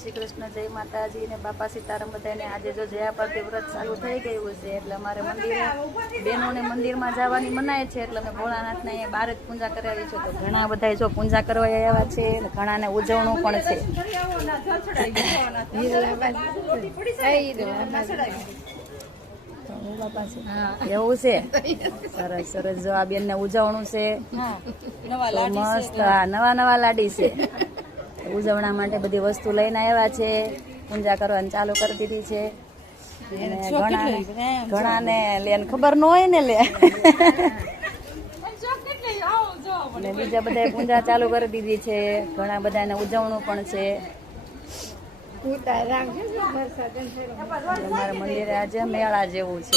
શ્રી કૃષ્ણ, જય માતાજી ને બાપા સીતારામ બધાને. આજે જો જયા પાર્ટી વ્રત ચાલુ થઈ ગયું છે એટલે અમારે મંદિરે બહેનોને મંદિરમાં જવાની મનાય છે એટલે અમે ભોળાનાથને અહીંયા બહાર જ પૂજા કરાવી છે. તો ઘણા બધા જો પૂજા કરવા આવ્યા છે અને ઘણાને ઉજવણું પણ છે. એવું છે, સરસ સરસ. જો આ બેન ને ઉજવણું છે મસ્ત. નવા નવા લાડી છે. ઉજવણા માટે બધી વસ્તુ લઈને આવ્યા છે. પૂજા કરવાની ચાલુ કરી દીધી છે. ઘણાને લેન ખબર ન હોય ને લે અને બીજા બધા પૂજા ચાલુ કરી દીધી છે. ઘણા બધાને ઉજવણું પણ છે. અમારા મંદિરે આજે મેળા જેવું છે.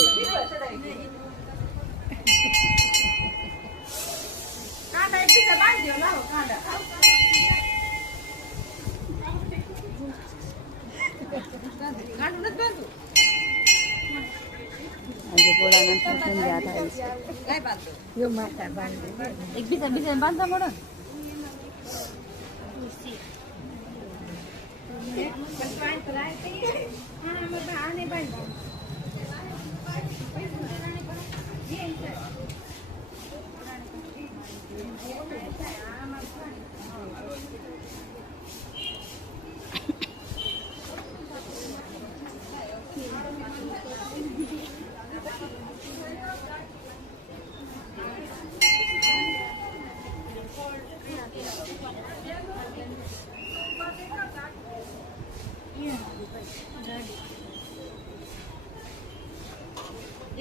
આજે ભોળાનાથ પૂજા થાય છે. એકબીજા બાંધવા મળો ને.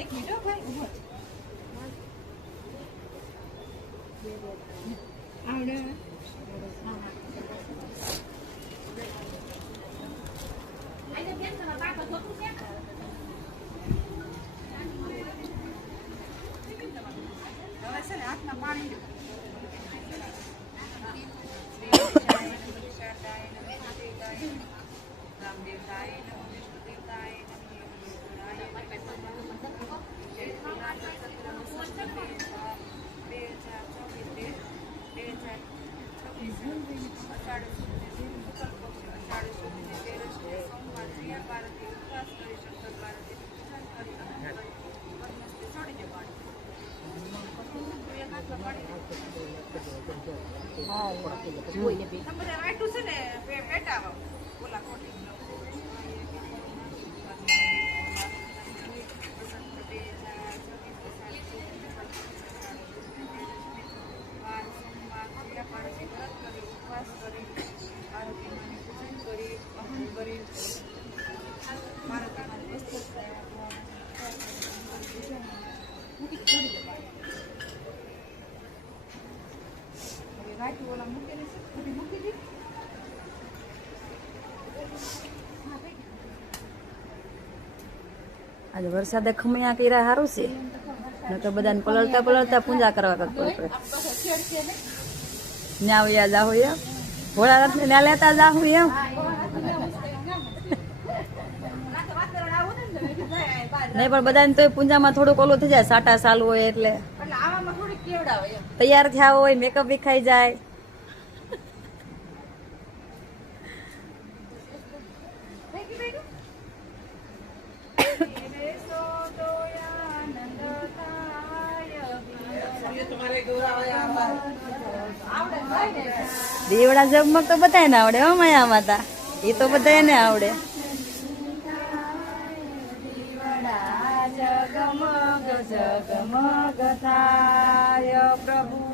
એક મિનિટ ભાઈ ઉભો આવડે હાથમાં પાણી આજે વરસાદે ખમૈયા કર્યા સારું છે ને તો બધાને પલળતા પલળતા પૂજા કરવા કરતો પડે. ન્યા વ્યા જાહુ એમ ભોળાનાથ ને ન્યા લેતા જાહુ એમ. નહીં પણ બધાને તો પૂજામાં થોડુંક ઓલું થઈ જાય, સાટા ચાલુ હોય એટલે તૈયાર થયા હોય, મેકઅપ વિખાઈ જાય. દીવડા જગમગ તો બધાય ને આવડે હો માયા માતા, એ તો બધા એને આવડે. જગમગ જગમગ થાય પ્રભુ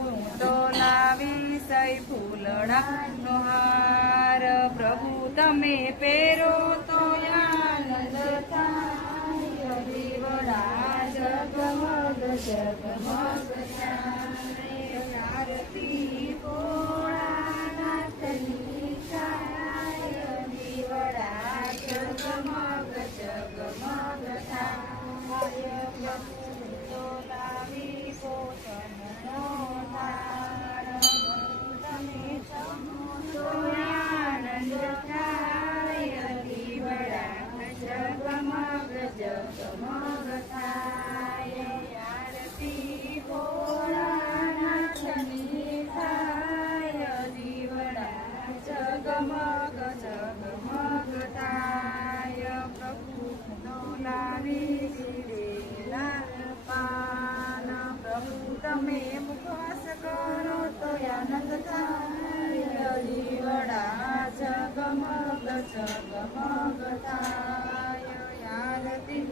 તો લાવી સઈ ફૂલડા નો હાર. પ્રભુ તમે પહેરો તો આનંદ થાય. દીવડા જગમગ જગમગ થાય. આરતી ભોળાનાથની થાય. દીવડા જગમગ જગમગ થાય. તો લાવી પોતનો હાર. તમે તો આનંદ થાય. દીવડા જગમગ જગમગ થાય. આરતી ભોળાનાથની થાય. જગમગ થાય આરતી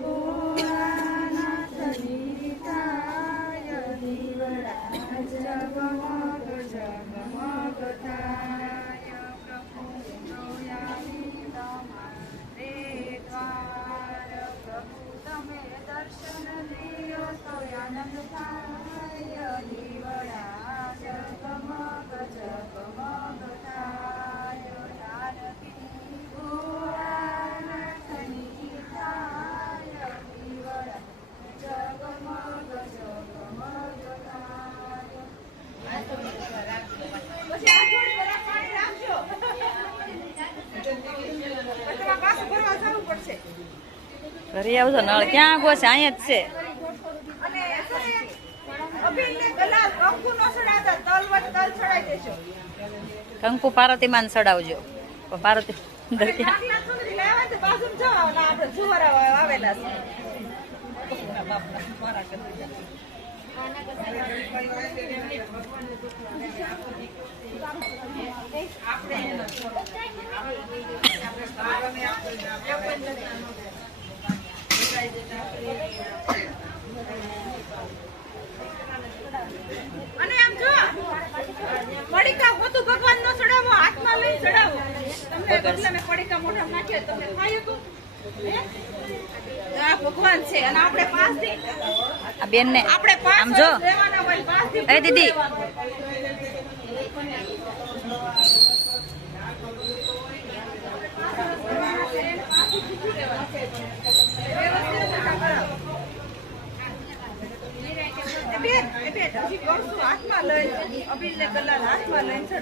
ભોળાનાથની થાય દીવડા જગમગ જગમગ થાય પ્રભુ જોયાવી તમારે દ્વાર પ્રભુ તમે દર્શન દિયો તો આનંદ થાય દીવડા જગમગ જગમગ થાય આરતી ભોળાનાથની થાય દીવડા જગમગ જગમગ થાય ઘરે આવજો નળ ક્યાં ગો છે અહીંયા જ છે કંકુ પાર્વતી માન ચડાવજો પાર્વતી અંદર ક્યાં અને આમ જો પડીકા હોતું ભગવાન નો ચડાવો હાથમાં લઈ ચડાવો તમને બદલે મેં પડીકા મોઢામાં નાખ્યા તમને ખાયું તું આ ભગવાન છે અને આપણે 5 દી આ બેન ને આપણે 5 આમ જો લેવાના હોય 5 દી એ દીદી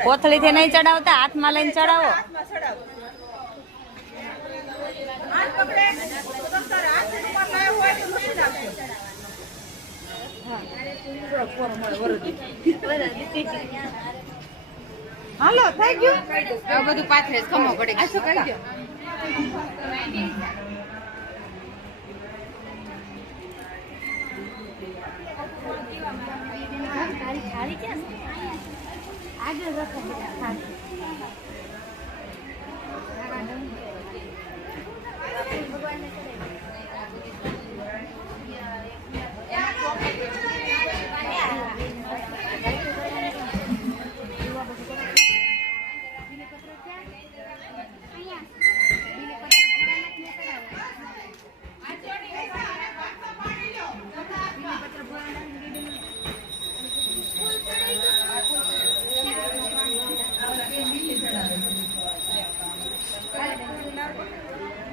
કોથળી થી નહીં ચડાવતા હાથમાં લઈને ચડાવો હાલો થઈ ગયું બધું પાથરે ખમો પડે શું કરી દો થાળી ક્યાં આગળ રખો ભગવાનને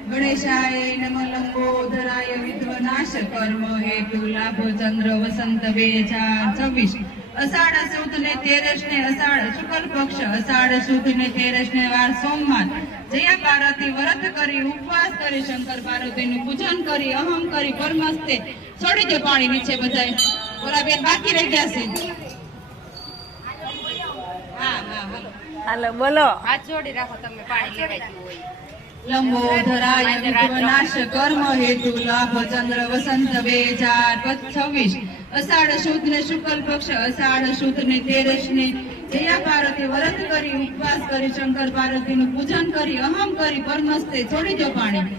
ગણેશાય નમઃ લંબોદરાય વિદ્વનાશ કર્મ હેતુ લાભ ચંદ્ર વસંત 2026 અષાઢ સુદ ને 13 ને અષાઢ શુક્લ પક્ષ અષાઢ સુદ ને 13 ને વાર સોમવાર જયા પાર્વતી વ્રત કરી ઉપવાસ કરી શંકર પાર્વતીનું પૂજન કરી અહમ કરી પરમસ્તે છોડી દે પાણી નીચે બધાય બોલા બેન બાકી રહી ગયા છે હા હા હાલો બોલો હાથ જોડી રાખો તમે પાણી લેવાય હોય લંબોદરાય વિદ્વનાશ કર્મ હેતુ લાભ ચંદ્ર વસંત 2026 અષાઢ સુદ ને શુક્લ પક્ષ અષાઢ સુદ ને 13 ને જયા પાર્વતી વ્રત કરી ઉપવાસ કરી શંકર પાર્વતીનું પૂજન કરી અહમ કરી પરમસ્તે છોડી દો પાણી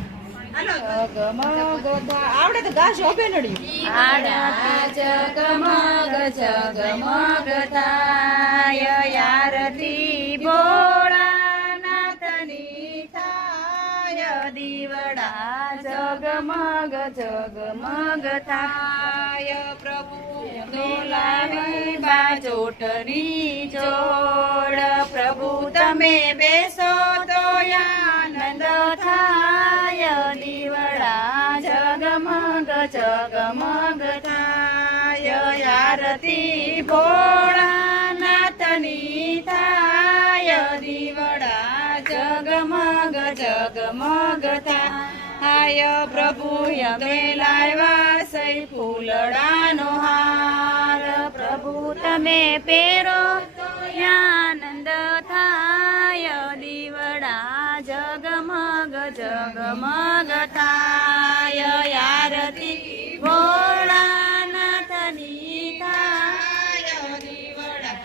આવડે તો ગાજો બેનડી આડા જગમગ જગમગ થાય આરતી ભોળાનાથની થાય દીવડા જગમગ જગમગ થાય પ્રભુ ડોલાવી બાજોટની જોડ પ્રભુ તમે બેસો તો આનંદ થાય દીવડા જગમગ જગમગ થાય આરતી ભોળાનાથની થાય દીવડા જગમગ જગમગ થાય પ્રભુ અમે લાવ્યા સೈ ફૂલડાનો હાર પ્રભુ તમે પહેરો તો આનંદ થાય દીવડા જગમગ જગમગ થાય આરતી ભોળાનાથની થાય દીવડા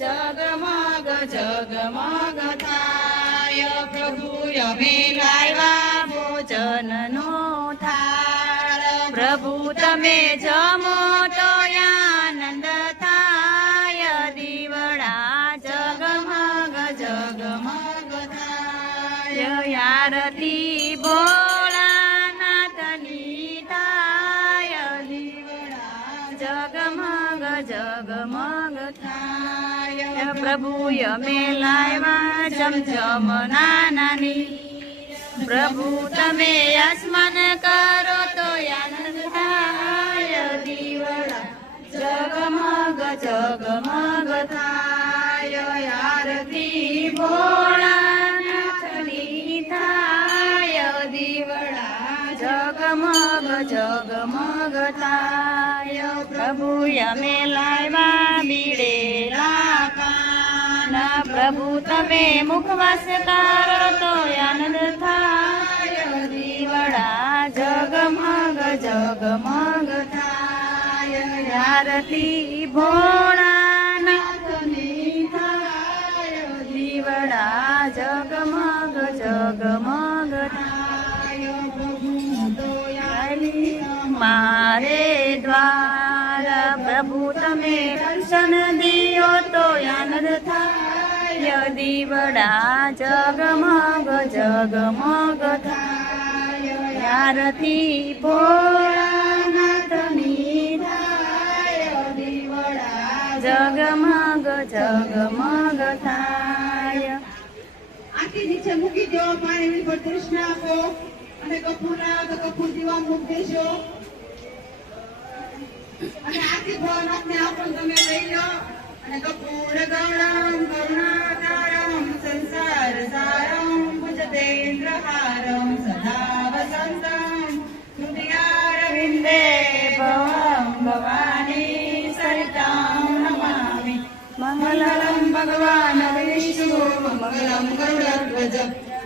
જગમગ જગમગ થાય પ્રભુ અમે લાવ્યા ભોજનનો થાળ પ્રભુ તમે જમો તો આનંદ થાય દીવડા જગમગ જગમગ થાય આરતી ભોળાનાથની થાય દીવડા જગમગ જગમગ થાય પ્રભુ અમે લાવ્યા ચમચમ નાનાની પ્રભુ તમે આસમાન કરો તો આનંદ થાય દીવડા જગમગ જગમગ થાય આરતી ભોળાનાથની થાય દીવડા જગમગ જગમગ થાય પ્રભુ અમે લાવ્યા બીડેલા પાન પ્રભુ તમે મુખવાસ કરો તો આનંદ થાય દીવડા જગમગ જગમગ થાય આરતી ભોળાનાથની થાય દીવડા જગમગ જગમગ થાય પ્રભુ દયાળી મારે દ્વાર પ્રભુ તમે દર્શન દિયો તો આનંદ થાય દીવડા જગમગ જગમગ થાય આરતી ભોળાનાથની થાય દીવડા જગમગ જગમગ થાય આંખી નીચે મૂકી દો પાણી પર તૃષ્ણા આપો અને કપૂરના તો કપૂર દીવા મૂકી દેશો અને આખી ભવનાથને આપણ તમે લઈ લો અને કપૂર ગૌરમ કરુણાતારમ સંસાર સારમ ભુજતેન્દ્રહારમ સદા વસંતમ હૃદયારવિંદે ભવમ ભવાની સરિતામ નમામિ મંગલમ ભગવાન વિષ્ણુ મંગલમ ગરુડધ્વજ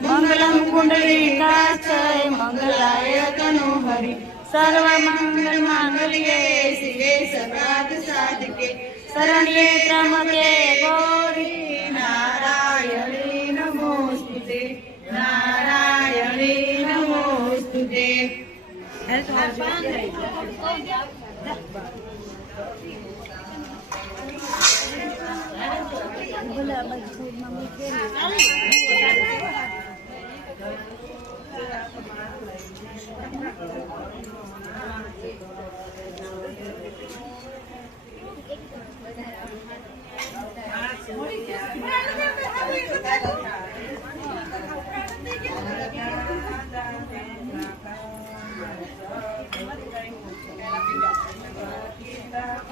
મંગલમ કુંડલીકાક્ષય મંગલાય તનોહરિ સર્વમંગલ માંગલ્યે શિવે સર્વાર્થ સાધિકે શરણ્યે ત્રંબકે ગૌરી નારાયણે નમોસ્તુતે નારાયણે નમોસ્તુતે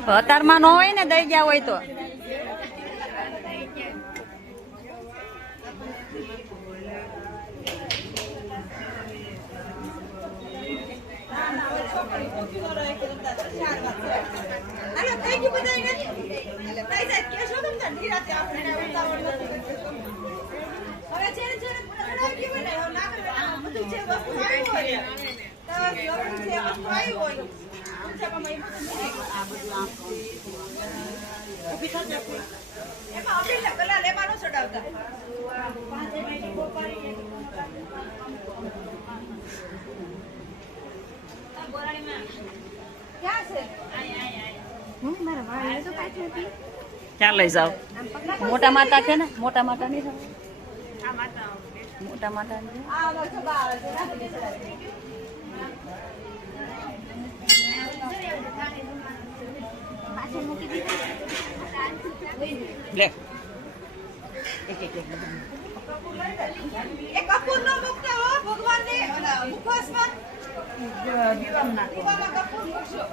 અતારમાં ન હોય ને દઈ ગયા હોય તો હાલો થઈ ગયું બધાયને એટલે થઈ જાય કેશો તમને નિરાતે આપણે ઉતાવળ નથી હવે જે ચડાવી ગયું ને લાકડા બધું જે વસ્તુ આવી હોય તો જે વસ્તુ આવી હોય એમાં અભિને પેલા લેવાનો ચડાવતા ક્યાં છે ક્યાં લઈ જાવ મોટા માતા છે ને મોટા માતા નહીં મોટા માતા નહીં આ વર્ષ બાર છે રાખીને ચડાવી લે એ કપૂર નો મુકતા હો ભગવાનને ઓલા મુખવાસમાં દીવામાં કપૂર મૂકશો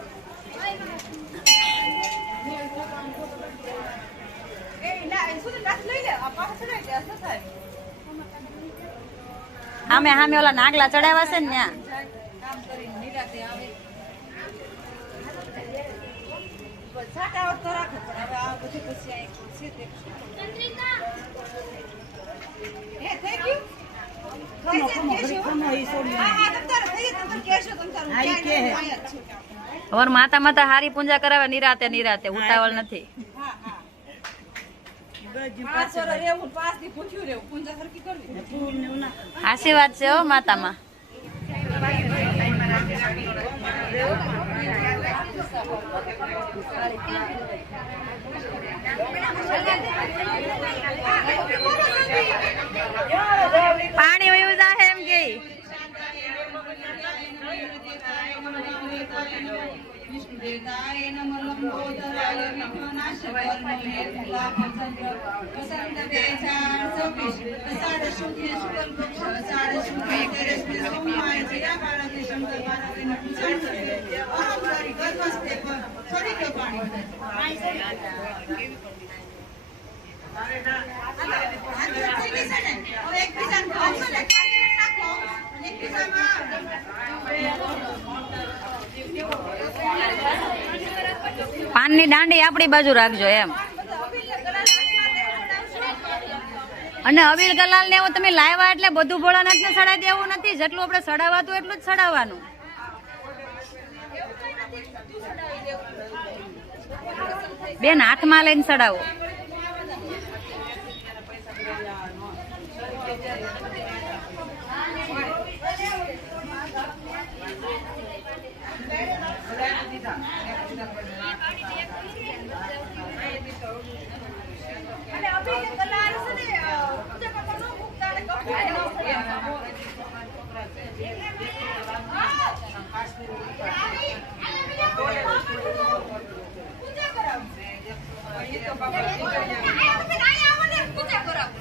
એ ના એ સુધી નાખ લઈ લે આ પાછળ ચડાઈ દે અસર થાય સામે સામે ઓલા નાગલા ચડાવ્યા છે ને ત્યાં કામ કરીને નિરાતે આવે છાટાવટ તો રાખે પણ હવે આ બધું પછી આ એક છે તે હે થેન્ક યુ અમાર માતા માતા હારી પૂજા કરાવે નિરાતે નિરાતે ઉતાવળ નથી 5 વર્ષ રહેવું 5 દી પૂછ્યું રહેવું પૂંજા સરખી કરવી આશીર્વાદ છે હો માતામાં. પાણી વયું જાહે એમ કે વિષ્ણુદેવતાય નમઃ લંબોદરાય વિઘ્નનાશકર્મણે તુલાભચંદ્ર વસંત 2026 અષાઢ શુક્લ શુક્લ પક્ષ અષાઢ શુક્લ તેરસમી સોમવારે જયા પાર્વતી શંકર પાર્વતીને પૂજન કરે. અહંકારી ગર્ભસ્તે પર છોડી દો પાણી. પાનની દાંડી આપણી બાજુ રાખજો એમ. અને અબીલ ગલાલ ને એવું તમે લાવ્યા એટલે બધું ભોળાનાથ ને સડાઈ દેવું નથી. જેટલું આપણે સડાવાતું એટલું જ સડાવવાનું. બેન હાથમાં લઈને સડાવો. અને અભી કલાર છે ને પૂજા કરતા નો મુકતા ને કપડા નો પૂજા કરાવ એ તો બાબા પૂજા કરાવ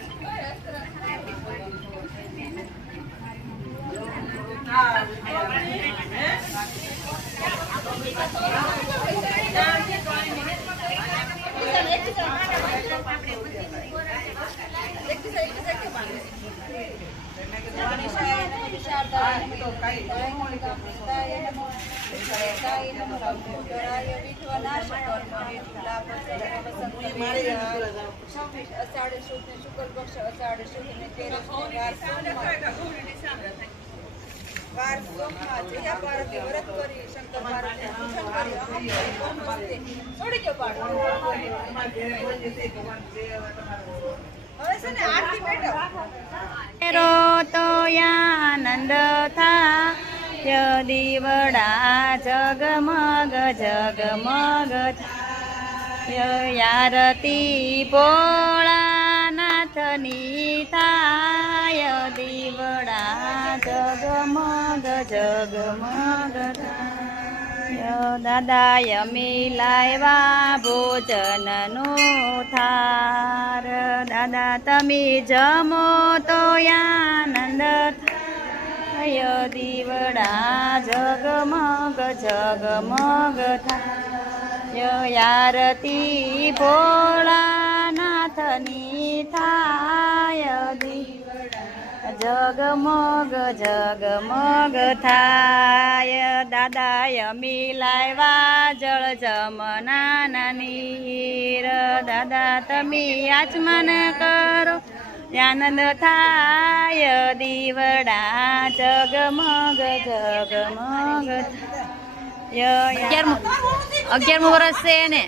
વાર સોમમાં જયા પાર્વતી વ્રત કરી શંકર પાર્વતી પૂજન કરી અહંકારી છોડી દો પાડો. હવે છે ને આરતી બેઠો તો આનંદ થાય દીવડા જગમગ જગમગ થાય આરતી ભોળાનાથની થાય દીવડા જગમગ જગમગ થાય દાદાય મિલાવ્યા ભોજનનું થાર દાદા તમે જમો તો આનંદ થાય દીવડા જગમગ જગમગ થાય આરતી ભોળાનાથની થાય જગમગ જગમગ થાય દાદાય મિલાવ્યા જળ જમના નીર દાદા તમે આચમન કરો આનંદ થાય દીવડા જગમગ જગમગ 11મું વર્ષ છે એને.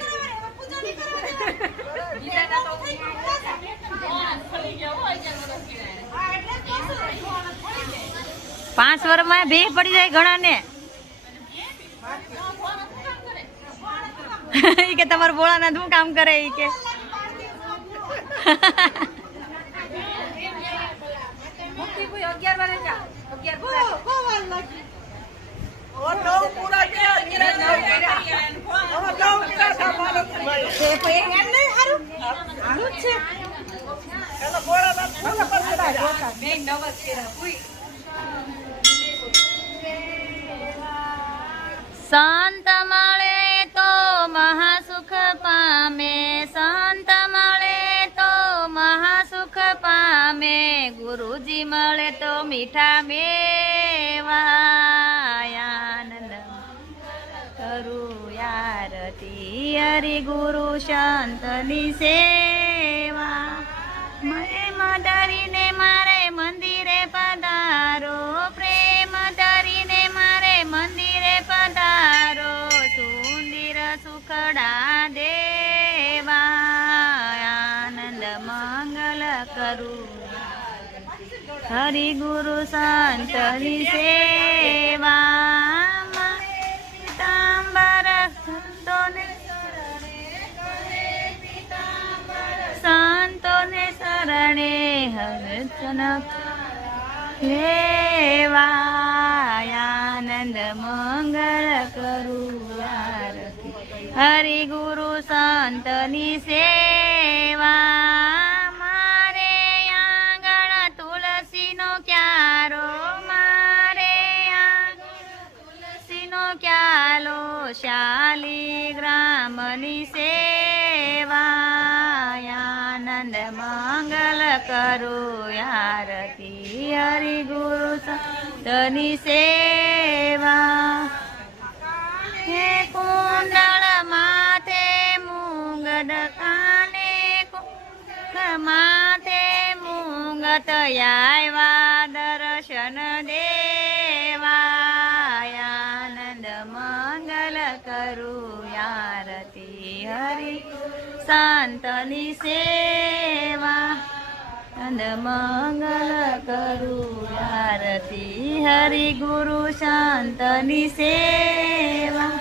પાંચ વર્ષમાં બે પડી જાય ઘણા ને. કે તમારા ભોળાના શું કામ કરે ઈ કે સંત મળે તો મહાસુખ પામે સંત મળે તો મહાસુખ પામે ગુરુજી મળે તો મીઠા મેવા આનંદ કરું આરતી હરિ ગુરુ સંતની સેવા પ્રેમ ધરીને મારે મંદિરે પધારો પ્રેમ ધરીને મારે મંદિરે પધારો સુંદર સુખડા દેવા આનંદ હરિ ગુરુ સંતની સેવામાં પીતાંબર સંતોને શરણે હરચન લેવાયાનંદ મંગળ કરું આરતી હરિ ગુરુ સંતની સેવા મારે આંગણ તુલસીનો ક્યારો મારે તુલસીનો ક્યાલો શાલિગ્રામની સેવાયાનંદ મંગલ કરું આરતી હરિ ગુરુ સંતની સેવા હે કુંડળ માથે મુંગડ કાને માથે મુંગત આવ્યા દર્શન દેવાયાનંદ મંગલ કરું આરતી હરિ સંતની સેવા નંદ મંગલ કરું આરતી હરિ ગુરુ સંતની સેવા